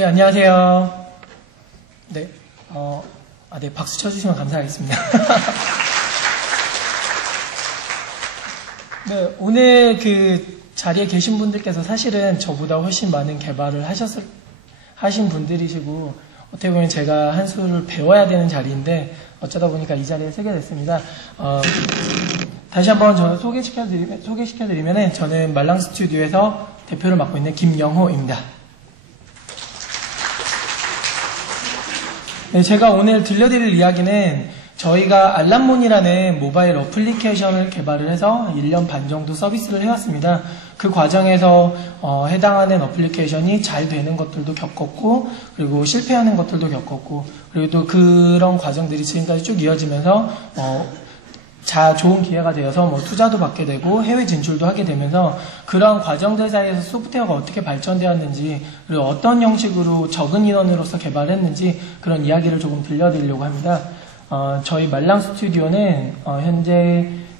네, 안녕하세요. 네, 네, 박수 쳐주시면 감사하겠습니다. 네, 오늘 그 자리에 계신 분들께서 사실은 저보다 훨씬 많은 개발을 하신 분들이시고, 어떻게 보면 제가 한 수를 배워야 되는 자리인데, 어쩌다 보니까 이 자리에 서게 됐습니다. 다시 한번 저는 소개시켜드리면, 저는 말랑 스튜디오에서 대표를 맡고 있는 김영호입니다. 네, 제가 오늘 들려드릴 이야기는 저희가 알람몬이라는 모바일 어플리케이션을 개발을 해서 1년 반 정도 서비스를 해왔습니다. 그 과정에서 해당하는 어플리케이션이 잘 되는 것들도 겪었고, 그리고 실패하는 것들도 겪었고, 그리고 또 그런 과정들이 지금까지 쭉 이어지면서 좋은 기회가 되어서 투자도 받게 되고 해외 진출도 하게 되면서 그런 과정들 사이에서 소프트웨어가 어떻게 발전되었는지, 그리고 어떤 형식으로 적은 인원으로서 개발했는지 그런 이야기를 조금 들려드리려고 합니다. 저희 말랑 스튜디오는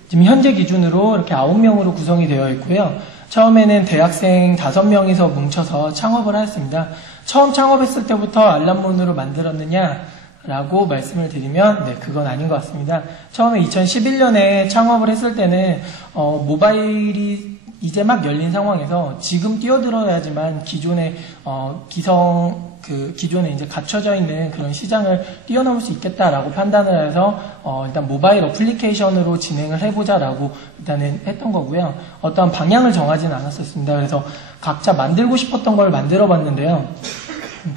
지금 현재 기준으로 이렇게 9명으로 구성이 되어 있고요. 처음에는 대학생 5명이서 뭉쳐서 창업을 하였습니다. 처음 창업했을 때부터 알람몬으로 만들었느냐 라고 말씀을 드리면, 네, 그건 아닌 것 같습니다. 처음에 2011년에 창업을 했을 때는 모바일이 이제 막 열린 상황에서 지금 뛰어들어야지만 기존에 기존에 이제 갇혀져 있는 그런 시장을 뛰어넘을 수 있겠다라고 판단을 해서 일단 모바일 어플리케이션으로 진행을 해보자라고 일단은 했던 거고요. 어떠한 방향을 정하지는 않았었습니다. 그래서 각자 만들고 싶었던 걸 만들어 봤는데요.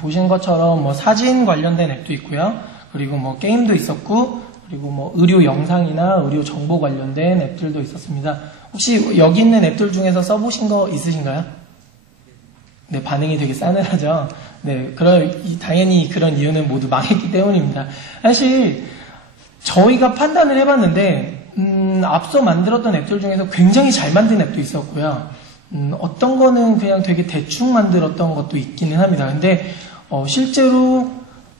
보신 것처럼 사진 관련된 앱도 있고요. 그리고 게임도 있었고, 그리고 의료 영상이나 의료 정보 관련된 앱들도 있었습니다. 혹시 여기 있는 앱들 중에서 써보신 거 있으신가요? 네, 반응이 되게 싸늘하죠. 네, 당연히 그런 이유는 모두 망했기 때문입니다. 사실 저희가 판단을 해봤는데 앞서 만들었던 앱들 중에서 굉장히 잘 만든 앱도 있었고요. 어떤 거는 그냥 되게 대충 만들었던 것도 있기는 합니다. 근데 실제로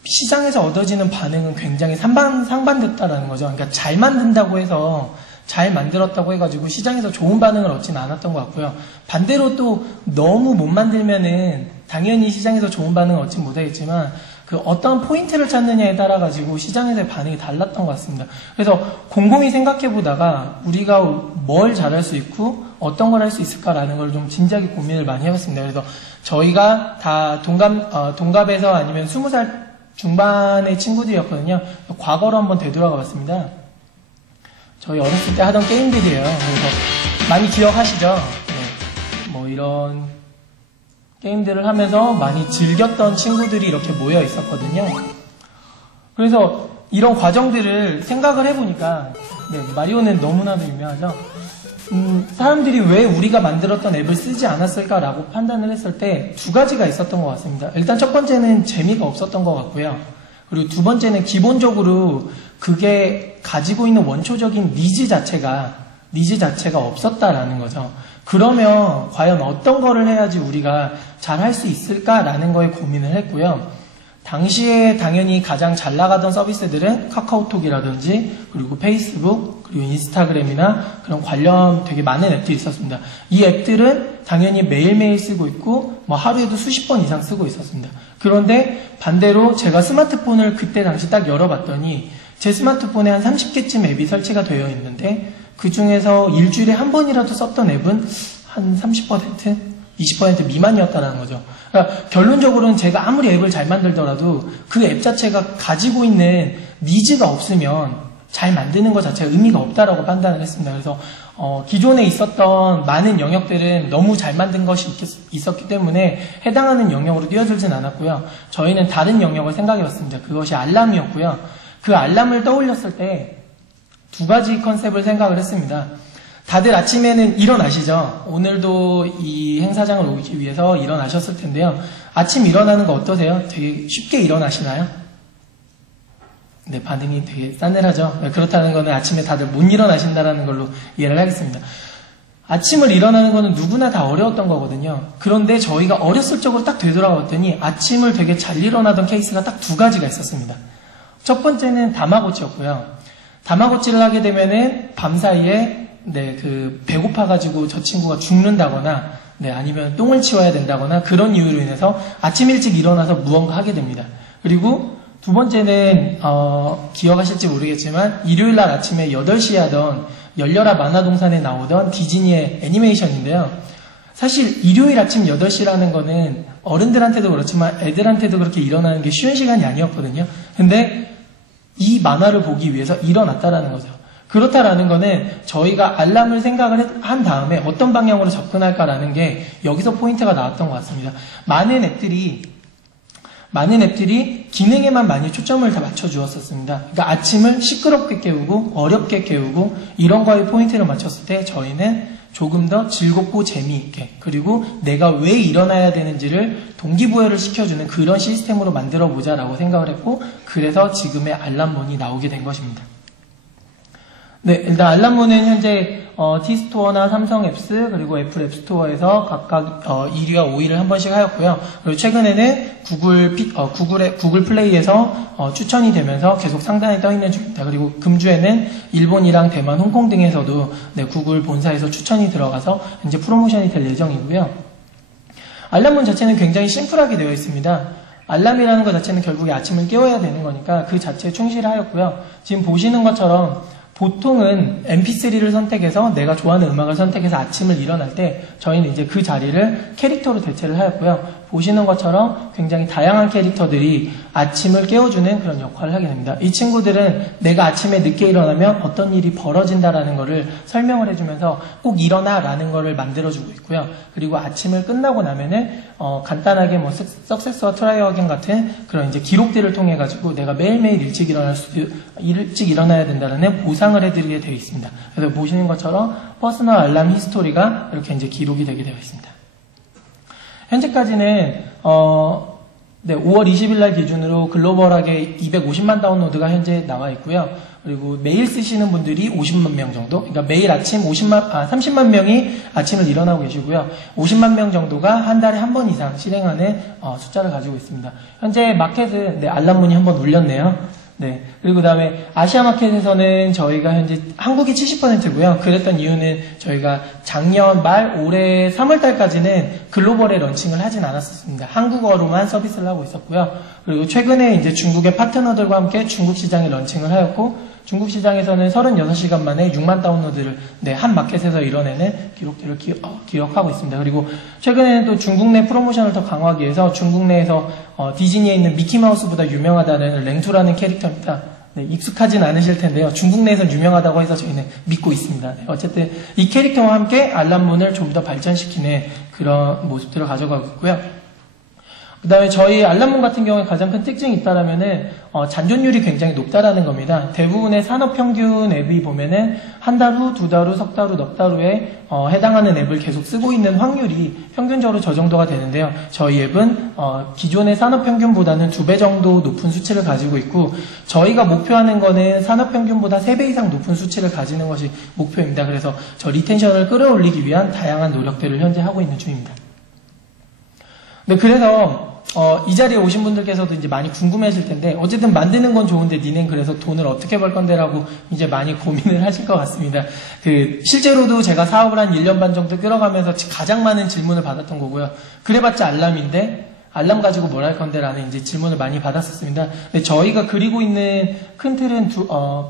시장에서 얻어지는 반응은 굉장히 상반됐다라는 거죠. 그러니까 잘 만든다고 해서, 잘 만들었다고 해가지고 시장에서 좋은 반응을 얻지는 않았던 것 같고요. 반대로 또 너무 못 만들면은 당연히 시장에서 좋은 반응을 얻지 못하겠지만, 그 어떤 포인트를 찾느냐에 따라 가지고 시장에서의 반응이 달랐던 것 같습니다. 그래서 곰곰이 생각해 보다가 우리가 뭘 잘할 수 있고 어떤 걸 할 수 있을까라는 걸 좀 진지하게 고민을 많이 해봤습니다. 그래서 저희가 다 동갑에서 아니면 20살 중반의 친구들이었거든요. 과거로 한번 되돌아가 봤습니다. 저희 어렸을 때 하던 게임들이에요. 그래서 많이 기억하시죠? 네. 이런 게임들을 하면서 많이 즐겼던 친구들이 이렇게 모여 있었거든요. 그래서 이런 과정들을 생각을 해보니까, 네, 마리오는 너무나도 유명하죠. 사람들이 왜 우리가 만들었던 앱을 쓰지 않았을까라고 판단을 했을 때 두 가지가 있었던 것 같습니다. 일단 첫 번째는 재미가 없었던 것 같고요. 그리고 두 번째는 기본적으로 그게 가지고 있는 원초적인 니즈 자체가 없었다라는 거죠. 그러면 과연 어떤 거를 해야지 우리가 잘 할 수 있을까라는 거에 고민을 했고요. 당시에 당연히 가장 잘 나가던 서비스들은 카카오톡이라든지, 그리고 페이스북, 그리고 인스타그램이나 그런 관련 되게 많은 앱들이 있었습니다. 이 앱들은 당연히 매일매일 쓰고 있고, 하루에도 수십 번 이상 쓰고 있었습니다. 그런데 반대로 제가 스마트폰을 그때 당시 딱 열어봤더니 제 스마트폰에 한 30개쯤 앱이 설치가 되어 있는데, 그 중에서 일주일에 한 번이라도 썼던 앱은 한 30%, 20% 미만이었다는 거죠. 그러니까 결론적으로는 제가 아무리 앱을 잘 만들더라도 그 앱 자체가 가지고 있는 니즈가 없으면 잘 만드는 것 자체가 의미가 없다라고 판단을 했습니다. 그래서 기존에 있었던 많은 영역들은 너무 잘 만든 것이 있었기 때문에 해당하는 영역으로 뛰어들진 않았고요. 저희는 다른 영역을 생각해봤습니다. 그것이 알람이었고요. 그 알람을 떠올렸을 때 두 가지 컨셉을 생각을 했습니다. 다들 아침에는 일어나시죠? 오늘도 이 행사장을 오기 위해서 일어나셨을 텐데요. 아침 일어나는 거 어떠세요? 되게 쉽게 일어나시나요? 네, 반응이 되게 싸늘하죠? 그렇다는 거는 아침에 다들 못 일어나신다는 걸로 이해를 하겠습니다. 아침을 일어나는 거는 누구나 다 어려웠던 거거든요. 그런데 저희가 어렸을 적으로 딱 되돌아가 봤더니 아침을 되게 잘 일어나던 케이스가 딱 두 가지가 있었습니다. 첫 번째는 다마고치였고요. 다마고치를 하게 되면은 밤사이에 배고파가지고 저 친구가 죽는다거나 네, 아니면 똥을 치워야 된다거나 그런 이유로 인해서 아침 일찍 일어나서 무언가 하게 됩니다. 그리고 두 번째는 기억하실지 모르겠지만 일요일 날 아침에 8시에 하던 열려라 만화동산에 나오던 디즈니의 애니메이션인데요. 사실 일요일 아침 8시라는 거는 어른들한테도 그렇지만 애들한테도 그렇게 일어나는 게 쉬운 시간이 아니었거든요. 근데 이 만화를 보기 위해서 일어났다라는 거죠. 그렇다라는 거는 저희가 알람을 생각을 한 다음에 어떤 방향으로 접근할까라는 게 여기서 포인트가 나왔던 것 같습니다. 많은 앱들이 기능에만 많이 초점을 다 맞춰주었었습니다. 그러니까 아침을 시끄럽게 깨우고 어렵게 깨우고 이런 거에 포인트를 맞췄을 때 저희는 조금 더 즐겁고 재미있게 그리고 내가 왜 일어나야 되는지를 동기부여를 시켜주는 그런 시스템으로 만들어 보자라고 생각을 했고 그래서 지금의 알람문이 나오게 된 것입니다. 네, 일단 알람문은 현재 T스토어나 삼성 앱스 그리고 애플 앱스토어에서 각각 1위와 5위를 한 번씩 하였고요. 그리고 최근에는 구글 플레이에서 추천이 되면서 계속 상단에 떠 있는 중입니다. 그리고 금주에는 일본이랑 대만, 홍콩 등에서도 네, 구글 본사에서 추천이 들어가서 이제 프로모션이 될 예정이고요. 알람문 자체는 굉장히 심플하게 되어 있습니다. 알람이라는 것 자체는 결국에 아침을 깨워야 되는 거니까 그 자체에 충실하였고요. 지금 보시는 것처럼 보통은 mp3를 선택해서 내가 좋아하는 음악을 선택해서 아침을 일어날 때 저희는 이제 그 자리를 캐릭터로 대체를 하였고요. 보시는 것처럼 굉장히 다양한 캐릭터들이 아침을 깨워주는 그런 역할을 하게 됩니다. 이 친구들은 내가 아침에 늦게 일어나면 어떤 일이 벌어진다라는 것을 설명을 해주면서 꼭 일어나라는 것을 만들어주고 있고요. 그리고 아침을 끝나고 나면은 간단하게 뭐 석세스와 트라이 어게인 같은 그런 이제 기록들을 통해 가지고 내가 매일매일 일찍 일어나야 된다는 보상을 해드리게 되어 있습니다. 그래서 보시는 것처럼 퍼스널 알람 히스토리가 이렇게 이제 기록이 되게 되어 있습니다. 현재까지는 5월 20일 날 기준으로 글로벌하게 250만 다운로드가 현재 나와 있고요. 그리고 매일 쓰시는 분들이 50만 명 정도, 그러니까 매일 아침 30만 명이 아침을 일어나고 계시고요. 50만 명 정도가 한 달에 한 번 이상 실행하는 숫자를 가지고 있습니다. 현재 마켓은 알람문이 한 번 울렸네요. 네. 그리고 그 다음에 아시아 마켓에서는 저희가 현재 한국이 70%고요. 그랬던 이유는 저희가 작년 말 올해 3월달까지는 글로벌에 런칭을 하진 않았었습니다. 한국어로만 서비스를 하고 있었고요. 그리고 최근에 이제 중국의 파트너들과 함께 중국 시장에 런칭을 하였고 중국 시장에서는 36시간 만에 6만 다운로드를 한 마켓에서 이뤄내는 기록들을 기억하고 있습니다. 그리고 최근에는 또 중국 내 프로모션을 더 강화하기 위해서 중국 내에서 디즈니에 있는 미키마우스보다 유명하다는 랭투라는 캐릭터입니다. 네, 익숙하진 않으실 텐데요. 중국 내에서 유명하다고 해서 저희는 믿고 있습니다. 네, 어쨌든 이 캐릭터와 함께 알람문을 좀 더 발전시키는 그런 모습들을 가져가고 있고요. 그 다음에 저희 알람문 같은 경우에 가장 큰 특징이 있다라면은 잔존율이 굉장히 높다라는 겁니다. 대부분의 산업평균 앱이 보면은 한 달 후, 두 달 후, 석 달 후, 넉 달 후에 해당하는 앱을 계속 쓰고 있는 확률이 평균적으로 저 정도가 되는데요. 저희 앱은 기존의 산업평균보다는 2배 정도 높은 수치를 가지고 있고 저희가 목표하는 거는 산업평균보다 3배 이상 높은 수치를 가지는 것이 목표입니다. 그래서 저 리텐션을 끌어올리기 위한 다양한 노력들을 현재 하고 있는 중입니다. 네, 그래서 이 자리에 오신 분들께서도 이제 많이 궁금해하실 텐데 어쨌든 만드는 건 좋은데 니넨 그래서 돈을 어떻게 벌 건데라고 이제 많이 고민을 하실 것 같습니다. 실제로도 제가 사업을 한 1년 반 정도 끌어가면서 가장 많은 질문을 받았던 거고요. 그래봤자 알람인데 알람 가지고 뭘 할 건데라는 이제 질문을 많이 받았었습니다. 근데 저희가 그리고 있는 큰 틀은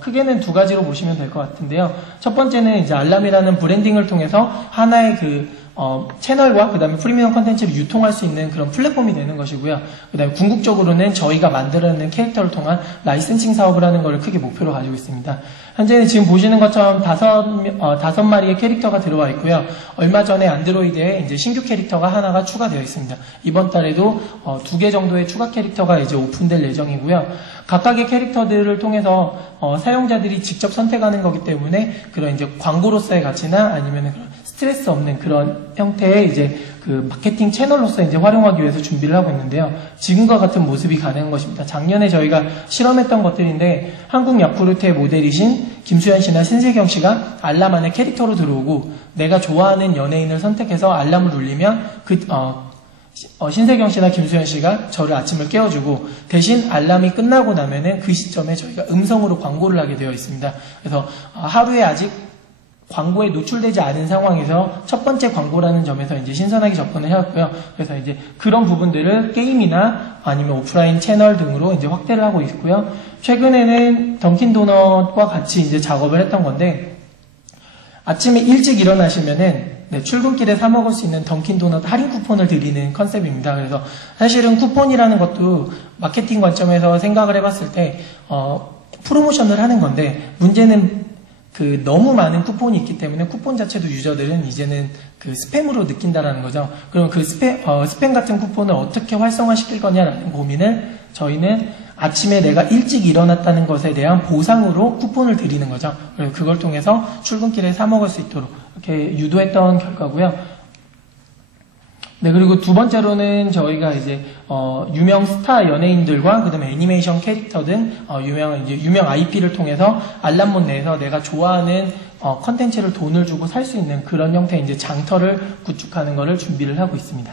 크게는 두 가지로 보시면 될 것 같은데요. 첫 번째는 이제 알람이라는 브랜딩을 통해서 하나의 채널과 그 다음에 프리미엄 컨텐츠를 유통할 수 있는 그런 플랫폼이 되는 것이고요. 그 다음에 궁극적으로는 저희가 만들어내는 캐릭터를 통한 라이센싱 사업을 하는 것을 크게 목표로 가지고 있습니다. 현재는 지금 보시는 것처럼 5마리의 캐릭터가 들어와 있고요. 얼마 전에 안드로이드에 이제 신규 캐릭터가 하나가 추가되어 있습니다. 이번 달에도 2개 정도의 추가 캐릭터가 이제 오픈될 예정이고요. 각각의 캐릭터들을 통해서 사용자들이 직접 선택하는 거기 때문에 그런 이제 광고로서의 가치나 아니면 그런 스트레스 없는 그런 형태의 이제 마케팅 채널로서 이제 활용하기 위해서 준비를 하고 있는데요. 지금과 같은 모습이 가능한 것입니다. 작년에 저희가 실험했던 것들인데 한국 야쿠르트의 모델이신 김수현 씨나 신세경 씨가 알람 안에 캐릭터로 들어오고 내가 좋아하는 연예인을 선택해서 알람을 울리면 신세경 씨나 김수현 씨가 저를 아침을 깨워주고 대신 알람이 끝나고 나면은 그 시점에 저희가 음성으로 광고를 하게 되어 있습니다. 그래서 하루에 아직 광고에 노출되지 않은 상황에서 첫 번째 광고라는 점에서 이제 신선하게 접근을 해왔고요. 그래서 이제 그런 부분들을 게임이나 아니면 오프라인 채널 등으로 이제 확대를 하고 있고요. 최근에는 던킨도넛과 같이 이제 작업을 했던 건데, 아침에 일찍 일어나시면은 출근길에 사 먹을 수 있는 던킨도넛 할인 쿠폰을 드리는 컨셉입니다. 그래서 사실은 쿠폰이라는 것도 마케팅 관점에서 생각을 해봤을 때 프로모션을 하는 건데, 문제는 너무 많은 쿠폰이 있기 때문에 쿠폰 자체도 유저들은 이제는 스팸으로 느낀다라는 거죠. 그럼 스팸 같은 쿠폰을 어떻게 활성화시킬 거냐라는 고민을 저희는 아침에 내가 일찍 일어났다는 것에 대한 보상으로 쿠폰을 드리는 거죠. 그래서 그걸 통해서 출근길에 사 먹을 수 있도록 이렇게 유도했던 결과고요. 네, 그리고 두 번째로는 저희가 이제 유명 스타 연예인들과 그다음에 애니메이션 캐릭터 등 유명 IP를 통해서 알람몬 내에서 내가 좋아하는 컨텐츠를 돈을 주고 살 수 있는 그런 형태의 이제 장터를 구축하는 것을 준비를 하고 있습니다.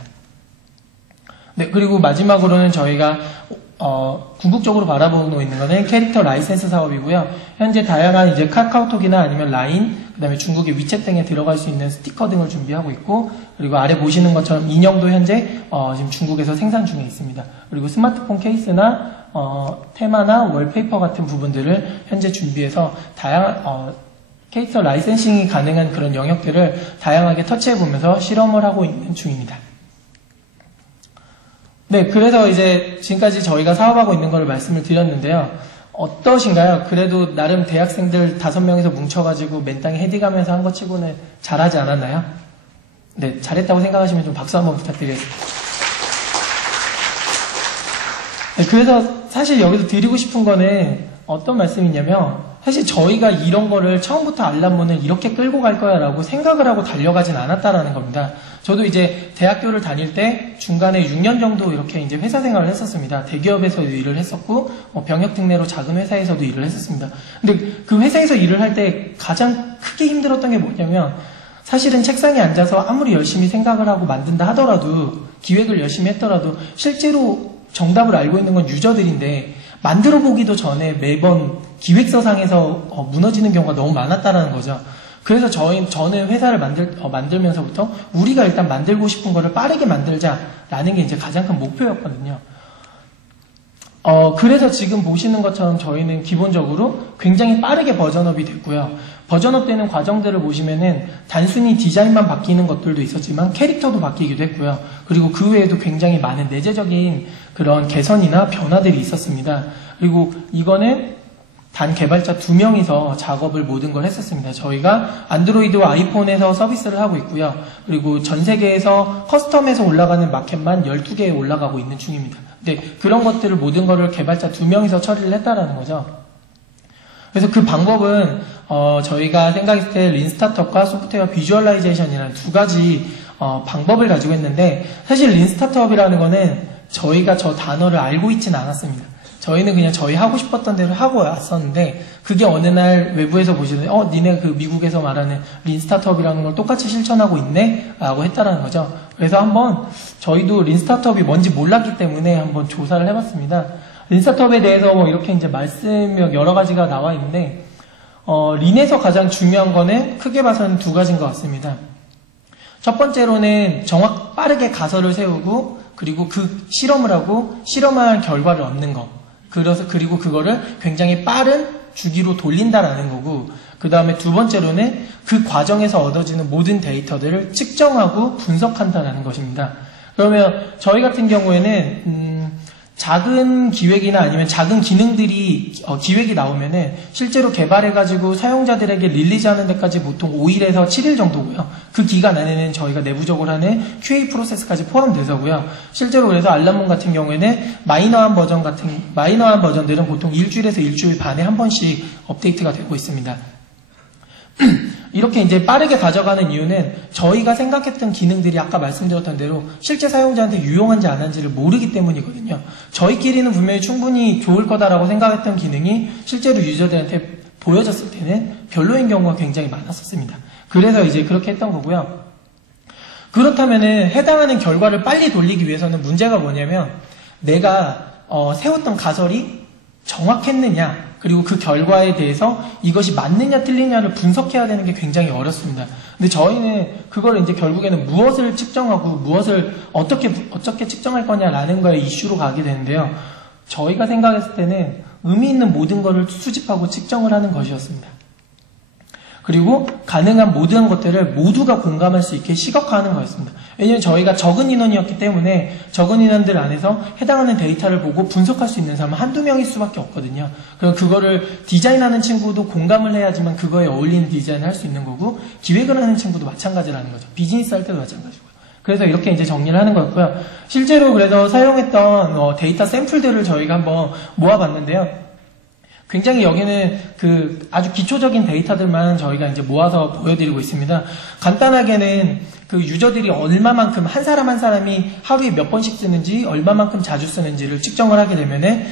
네, 그리고 마지막으로는 저희가 궁극적으로 바라보고 있는 것은 캐릭터 라이센스 사업이고요. 현재 다양한 이제 카카오톡이나 아니면 라인, 그다음에 중국의 위챗 등에 들어갈 수 있는 스티커 등을 준비하고 있고, 그리고 아래 보시는 것처럼 인형도 현재 지금 중국에서 생산 중에 있습니다. 그리고 스마트폰 케이스나 테마나 월페이퍼 같은 부분들을 현재 준비해서 다양한 캐릭터 라이센싱이 가능한 그런 영역들을 다양하게 터치해보면서 실험을 하고 있는 중입니다. 네, 그래서 이제 지금까지 저희가 사업하고 있는 걸 말씀을 드렸는데요. 어떠신가요? 그래도 나름 대학생들 5명이서 뭉쳐가지고 맨땅에 헤딩하면서 한 것 치고는 잘하지 않았나요? 네, 잘했다고 생각하시면 좀 박수 한번 부탁드리겠습니다. 네, 그래서 사실 여기서 드리고 싶은 거는 어떤 말씀이냐면, 사실 저희가 이런 거를 처음부터 알람몬을 이렇게 끌고 갈 거야 라고 생각을 하고 달려가진 않았다라는 겁니다. 저도 이제 대학교를 다닐 때 중간에 6년 정도 이렇게 이제 회사 생활을 했었습니다. 대기업에서도 일을 했었고, 병역 특례로 작은 회사에서도 일을 했었습니다. 근데 그 회사에서 일을 할 때 가장 크게 힘들었던 게 뭐냐면, 사실은 책상에 앉아서 아무리 열심히 생각을 하고 만든다 하더라도, 기획을 열심히 했더라도 실제로 정답을 알고 있는 건 유저들인데, 만들어 보기도 전에 매번 기획서상에서 무너지는 경우가 너무 많았다는 거죠. 그래서 저는 회사를 만들면서부터 우리가 일단 만들고 싶은 거를 빠르게 만들자라는 게 이제 가장 큰 목표였거든요. 그래서 지금 보시는 것처럼 저희는 기본적으로 굉장히 빠르게 버전업이 됐고요. 버전업 되는 과정들을 보시면은 단순히 디자인만 바뀌는 것들도 있었지만 캐릭터도 바뀌기도 했고요. 그리고 그 외에도 굉장히 많은 내재적인 그런 개선이나 변화들이 있었습니다. 그리고 이거는 단 개발자 2명이서 작업을 모든 걸 했었습니다. 저희가 안드로이드와 아이폰에서 서비스를 하고 있고요. 그리고 전 세계에서 커스텀에서 올라가는 마켓만 12개에 올라가고 있는 중입니다. 근데 그런 것들을 모든 거를 개발자 2명이서 처리를 했다라는 거죠. 그래서 그 방법은 저희가 생각했을 때 린 스타트업과 소프트웨어 비주얼라이제이션이라는 두 가지 방법을 가지고 했는데, 사실 린 스타트업이라는 거는 저희가 저 단어를 알고 있지는 않았습니다. 저희는 그냥 저희 하고 싶었던 대로 하고 왔었는데, 그게 어느 날 외부에서 보시더니 니네 그 미국에서 말하는 린 스타트업이라는 걸 똑같이 실천하고 있네? 라고 했다라는 거죠. 그래서 한번 저희도 린 스타트업이 뭔지 몰랐기 때문에 한번 조사를 해봤습니다. 린 스타트업에 대해서 뭐 이렇게 이제 말씀 여러 가지가 나와 있는데, 린에서 가장 중요한 거는 크게 봐서는 두 가지인 것 같습니다. 첫 번째로는 빠르게 가설을 세우고, 그리고 그 실험을 하고 실험한 결과를 얻는 거. 그리고 그거를 굉장히 빠른 주기로 돌린다라는 거고, 그 다음에 두 번째로는 그 과정에서 얻어지는 모든 데이터들을 측정하고 분석한다는 것입니다. 그러면 저희 같은 경우에는 작은 기획이나 아니면 작은 기능들이 기획이 나오면은 실제로 개발해가지고 사용자들에게 릴리즈하는 데까지 보통 5일에서 7일 정도고요. 그 기간 안에는 저희가 내부적으로 하는 QA 프로세스까지 포함돼서고요. 실제로 그래서 알람몬 같은 경우에는 마이너한 버전들은 보통 일주일에서 일주일 반에 한 번씩 업데이트가 되고 있습니다. 이렇게 이제 빠르게 가져가는 이유는 저희가 생각했던 기능들이 아까 말씀드렸던 대로 실제 사용자한테 유용한지 안 한지를 모르기 때문이거든요. 저희끼리는 분명히 충분히 좋을 거다라고 생각했던 기능이 실제로 유저들한테 보여졌을 때는 별로인 경우가 굉장히 많았었습니다. 그래서 이제 그렇게 했던 거고요. 그렇다면은 해당하는 결과를 빨리 돌리기 위해서는 문제가 뭐냐면, 내가 세웠던 가설이 정확했느냐, 그리고 그 결과에 대해서 이것이 맞느냐 틀리냐를 분석해야 되는 게 굉장히 어렵습니다. 근데 저희는 그걸 이제 결국에는 무엇을 측정하고 무엇을 어떻게 측정할 거냐라는 거에 이슈로 가게 되는데요. 저희가 생각했을 때는 의미 있는 모든 것을 수집하고 측정을 하는 것이었습니다. 그리고 가능한 모든 것들을 모두가 공감할 수 있게 시각화하는 거였습니다. 왜냐하면 저희가 적은 인원이었기 때문에 적은 인원들 안에서 해당하는 데이터를 보고 분석할 수 있는 사람은 한두 명일 수밖에 없거든요. 그럼 그거를 디자인하는 친구도 공감을 해야지만 그거에 어울리는 디자인을 할 수 있는 거고, 기획을 하는 친구도 마찬가지라는 거죠. 비즈니스 할 때도 마찬가지고요. 그래서 이렇게 이제 정리를 하는 거였고요. 실제로 그래서 사용했던 데이터 샘플들을 저희가 한번 모아봤는데요. 굉장히 여기는 그 아주 기초적인 데이터들만 저희가 이제 모아서 보여드리고 있습니다. 간단하게는 그 유저들이 얼마만큼 한 사람 한 사람이 하루에 몇 번씩 쓰는지, 얼마만큼 자주 쓰는지를 측정을 하게 되면은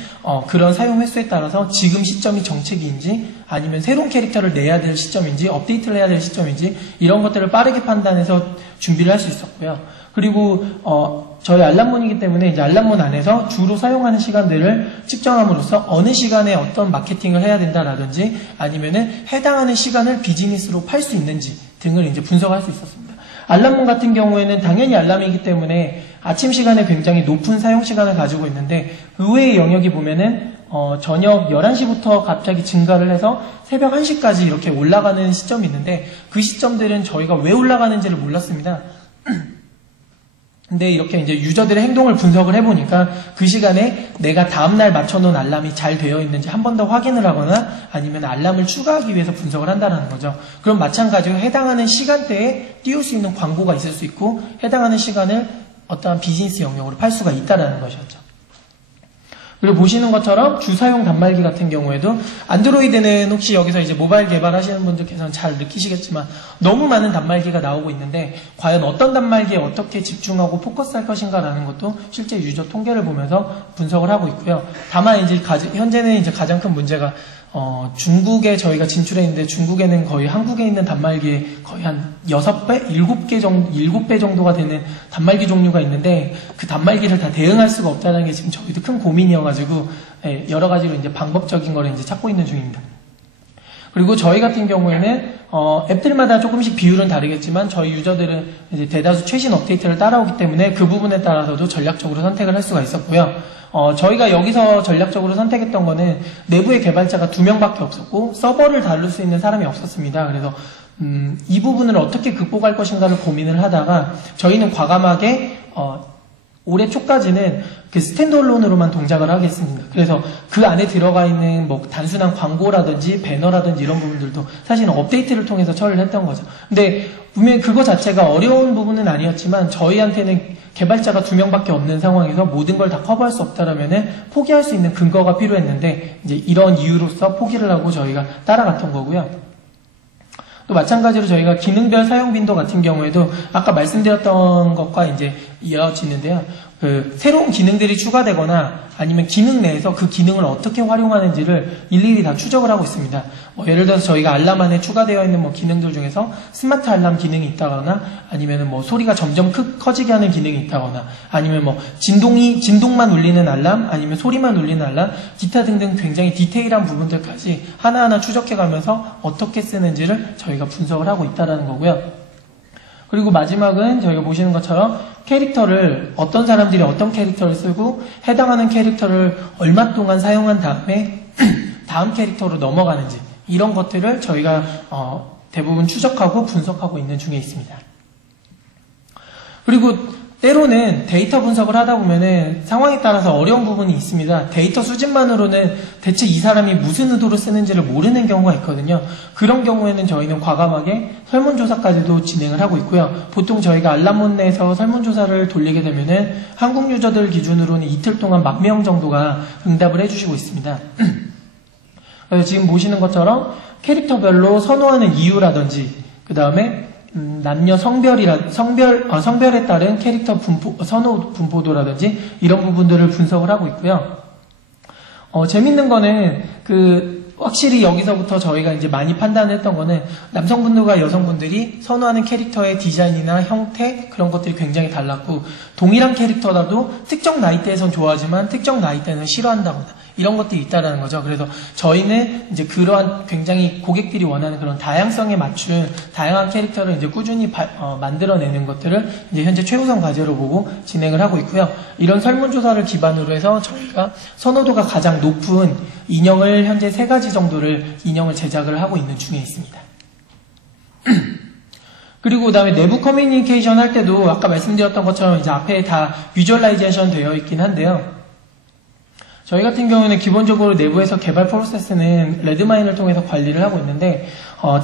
그런 사용 횟수에 따라서 지금 시점이 정책인지 아니면 새로운 캐릭터를 내야 될 시점인지 업데이트를 해야 될 시점인지 이런 것들을 빠르게 판단해서 준비를 할 수 있었고요. 그리고 저희 알람문이기 때문에 이제 알람문 안에서 주로 사용하는 시간들을 측정함으로써 어느 시간에 어떤 마케팅을 해야 된다라든지 아니면은 해당하는 시간을 비즈니스로 팔 수 있는지 등을 이제 분석할 수 있었습니다. 알람문 같은 경우에는 당연히 알람이기 때문에 아침 시간에 굉장히 높은 사용 시간을 가지고 있는데, 의외의 영역이 보면은 저녁 11시부터 갑자기 증가를 해서 새벽 1시까지 이렇게 올라가는 시점이 있는데, 그 시점들은 저희가 왜 올라가는지를 몰랐습니다. 근데 이렇게 이제 유저들의 행동을 분석을 해보니까 그 시간에 내가 다음날 맞춰놓은 알람이 잘 되어 있는지 한 번 더 확인을 하거나 아니면 알람을 추가하기 위해서 분석을 한다는 거죠. 그럼 마찬가지로 해당하는 시간대에 띄울 수 있는 광고가 있을 수 있고 해당하는 시간을 어떠한 비즈니스 영역으로 팔 수가 있다는 것이었죠. 그리고 보시는 것처럼 주사용 단말기 같은 경우에도 안드로이드는 혹시 여기서 이제 모바일 개발하시는 분들께서는 잘 느끼시겠지만 너무 많은 단말기가 나오고 있는데 과연 어떤 단말기에 어떻게 집중하고 포커스할 것인가라는 것도 실제 유저 통계를 보면서 분석을 하고 있고요. 다만 이제 현재는 이제 가장 큰 문제가 중국에 저희가 진출해 있는데 중국에는 거의 한국에 있는 단말기에 거의 한 6배, 7배 정도가 되는 단말기 종류가 있는데 그 단말기를 다 대응할 수가 없다는 게 지금 저희도 큰 고민이어가지고 여러 가지로 이제 방법적인 거를 이제 찾고 있는 중입니다. 그리고 저희 같은 경우에는 앱들마다 조금씩 비율은 다르겠지만 저희 유저들은 이제 대다수 최신 업데이트를 따라오기 때문에 그 부분에 따라서도 전략적으로 선택을 할 수가 있었고요. 저희가 여기서 전략적으로 선택했던 거는 내부의 개발자가 2명밖에 없었고 서버를 다룰 수 있는 사람이 없었습니다. 그래서 이 부분을 어떻게 극복할 것인가를 고민을 하다가 저희는 과감하게 올해 초까지는 그 스탠드얼론으로만 동작을 하겠습니다. 그래서 그 안에 들어가 있는 뭐 단순한 광고라든지 배너라든지 이런 부분들도 사실은 업데이트를 통해서 처리를 했던 거죠. 근데 분명히 그거 자체가 어려운 부분은 아니었지만 저희한테는 개발자가 2명밖에 없는 상황에서 모든 걸 다 커버할 수 없다라면은 포기할 수 있는 근거가 필요했는데 이제 이런 이유로서 포기를 하고 저희가 따라갔던 거고요. 또 마찬가지로 저희가 기능별 사용 빈도 같은 경우에도 아까 말씀드렸던 것과 이제 이어지는데요. 그 새로운 기능들이 추가되거나 아니면 기능 내에서 그 기능을 어떻게 활용하는지를 일일이 다 추적을 하고 있습니다. 예를 들어서 저희가 알람 안에 추가되어 있는 뭐 기능들 중에서 스마트 알람 기능이 있다거나 아니면 뭐 소리가 점점 커지게 하는 기능이 있다거나 아니면 뭐 진동만 울리는 알람 아니면 소리만 울리는 알람 기타 등등 굉장히 디테일한 부분들까지 하나하나 추적해가면서 어떻게 쓰는지를 저희가 분석을 하고 있다는 거고요. 그리고 마지막은 저희가 보시는 것처럼 캐릭터를 어떤 사람들이 어떤 캐릭터를 쓰고 해당하는 캐릭터를 얼마 동안 사용한 다음에 다음 캐릭터로 넘어가는지 이런 것들을 저희가 대부분 추적하고 분석하고 있는 중에 있습니다. 그리고 때로는 데이터 분석을 하다 보면은 상황에 따라서 어려운 부분이 있습니다. 데이터 수집만으로는 대체 이 사람이 무슨 의도로 쓰는지를 모르는 경우가 있거든요. 그런 경우에는 저희는 과감하게 설문조사까지도 진행을 하고 있고요. 보통 저희가 알람문 내에서 설문조사를 돌리게 되면은 한국 유저들 기준으로는 이틀 동안 10,000명 정도가 응답을 해주시고 있습니다. 그래서 지금 보시는 것처럼 캐릭터별로 선호하는 이유라든지 그 다음에 남녀 성별에 따른 캐릭터 선호 분포도라든지 이런 부분들을 분석을 하고 있고요. 재밌는 거는 확실히 여기서부터 저희가 이제 많이 판단했던 거는 남성분들과 여성분들이 선호하는 캐릭터의 디자인이나 형태 그런 것들이 굉장히 달랐고 동일한 캐릭터라도 특정 나이대에선 좋아하지만 특정 나이대는 싫어한다거나 이런 것들이 있다라는 거죠. 그래서 저희는 이제 그러한 굉장히 고객들이 원하는 그런 다양성에 맞춘 다양한 캐릭터를 이제 꾸준히 만들어내는 것들을 이제 현재 최우선 과제로 보고 진행을 하고 있고요. 이런 설문조사를 기반으로 해서 저희가 선호도가 가장 높은 인형을 현재 3가지 정도를 인형을 제작을 하고 있는 중에 있습니다. 그리고 그 다음에 내부 커뮤니케이션 할 때도 아까 말씀드렸던 것처럼 이제 앞에 다 비주얼라이제이션 되어 있긴 한데요. 저희 같은 경우는 기본적으로 내부에서 개발 프로세스는 레드마인을 통해서 관리를 하고 있는데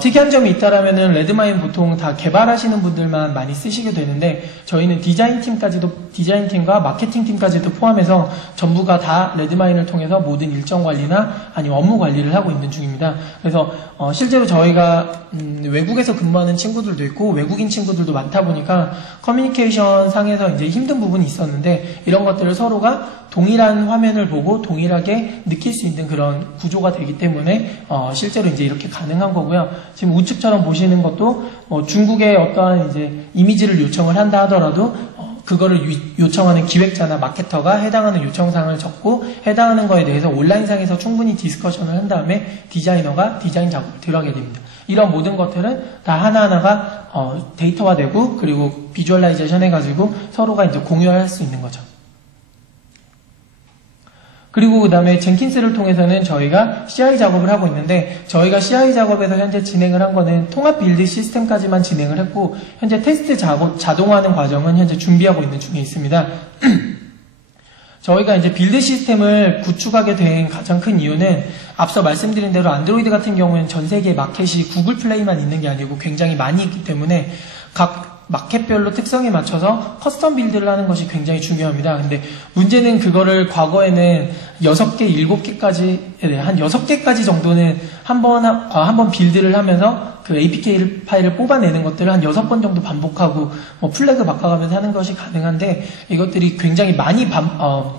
특이한 점이 있다라면은 레드마인 보통 다 개발하시는 분들만 많이 쓰시게 되는데 저희는 디자인팀과 마케팅팀까지도 포함해서 전부가 다 레드마인을 통해서 모든 일정 관리나 아니면 업무 관리를 하고 있는 중입니다. 그래서 실제로 저희가 외국에서 근무하는 친구들도 있고 외국인 친구들도 많다 보니까 커뮤니케이션 상에서 이제 힘든 부분이 있었는데 이런 것들을 서로가 동일한 화면을 보고 동일하게 느낄 수 있는 그런 구조가 되기 때문에 실제로 이제 이렇게 가능한 거고요. 지금 우측처럼 보시는 것도 중국의 어떠한 이제 이미지를 요청을 한다 하더라도 그거를 요청하는 기획자나 마케터가 해당하는 요청사항을 적고 해당하는 거에 대해서 온라인상에서 충분히 디스커션을 한 다음에 디자이너가 디자인 작업을 들어가게 됩니다. 이런 모든 것들은 다 하나하나가 데이터화되고 그리고 비주얼라이제이션 해가지고 서로가 이제 공유할 수 있는 거죠. 그리고 그 다음에 젠킨스를 통해서는 저희가 CI 작업을 하고 있는데 저희가 CI 작업에서 현재 진행을 한 거는 통합 빌드 시스템까지만 진행을 했고 현재 테스트 자동화하는 과정은 현재 준비하고 있는 중에 있습니다. 저희가 이제 빌드 시스템을 구축하게 된 가장 큰 이유는 앞서 말씀드린 대로 안드로이드 같은 경우는 전 세계 마켓이 구글 플레이만 있는 게 아니고 굉장히 많이 있기 때문에 각 마켓별로 특성에 맞춰서 커스텀 빌드를 하는 것이 굉장히 중요합니다. 근데 문제는 그거를 과거에는 6개, 7개까지, 한 6개까지 정도는 한 번 빌드를 하면서 그 APK 파일을 뽑아내는 것들을 한 6번 정도 반복하고 플래그 바꿔가면서 하는 것이 가능한데 이것들이 굉장히 많이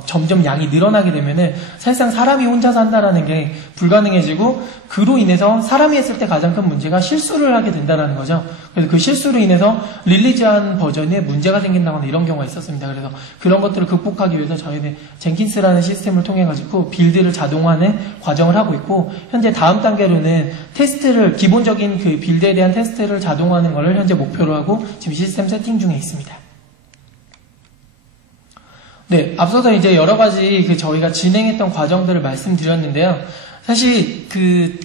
점점 양이 늘어나게 되면은 사실상 사람이 혼자서 한다라는 게 불가능해지고 그로 인해서 사람이 했을 때 가장 큰 문제가 실수를 하게 된다는 거죠. 그래서 그 실수로 인해서 릴리즈한 버전에 문제가 생긴다거나 이런 경우가 있었습니다. 그래서 그런 것들을 극복하기 위해서 저희는 젠킨스라는 시스템을 통해 가지고 빌드를 자동화하는 과정을 하고 있고 현재 다음 단계로는 테스트를 기본적인 그 빌드에 대한 테스트를 자동화하는 것을 현재 목표로 하고 지금 시스템 세팅 중에 있습니다. 네, 앞서서 이제 여러 가지 그 저희가 진행했던 과정들을 말씀드렸는데요. 사실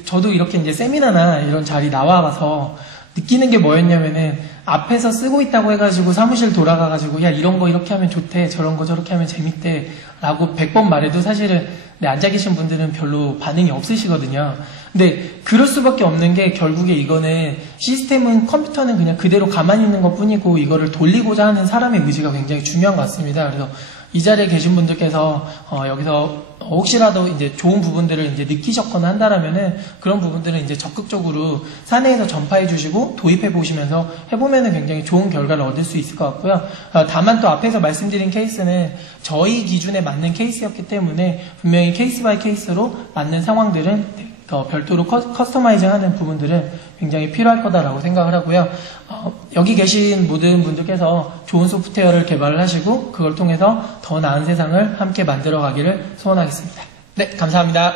저도 이렇게 이제 세미나나 이런 자리 나와봐서 느끼는 게 뭐였냐면은 앞에서 쓰고 있다고 해가지고 사무실 돌아가가지고 야 이런 거 이렇게 하면 좋대 저런 거 저렇게 하면 재밌대 라고 100번 말해도 사실은 앉아 계신 분들은 별로 반응이 없으시거든요. 근데 그럴 수밖에 없는 게 결국에 이거는 시스템은 컴퓨터는 그냥 그대로 가만히 있는 것 뿐이고 이거를 돌리고자 하는 사람의 의지가 굉장히 중요한 것 같습니다. 그래서 이 자리에 계신 분들께서 여기서 혹시라도 이제 좋은 부분들을 이제 느끼셨거나 한다라면은 그런 부분들은 이제 적극적으로 사내에서 전파해 주시고 도입해 보시면서 해보면은 굉장히 좋은 결과를 얻을 수 있을 것 같고요. 다만 또 앞에서 말씀드린 케이스는 저희 기준에 맞는 케이스였기 때문에 분명히 케이스 바이 케이스로 맞는 상황들은 별도로 커스터마이징하는 부분들은 굉장히 필요할 거다라고 생각을 하고요. 여기 계신 모든 분들께서 좋은 소프트웨어를 개발을 하시고 그걸 통해서 더 나은 세상을 함께 만들어 가기를 소원하겠습니다. 네, 감사합니다.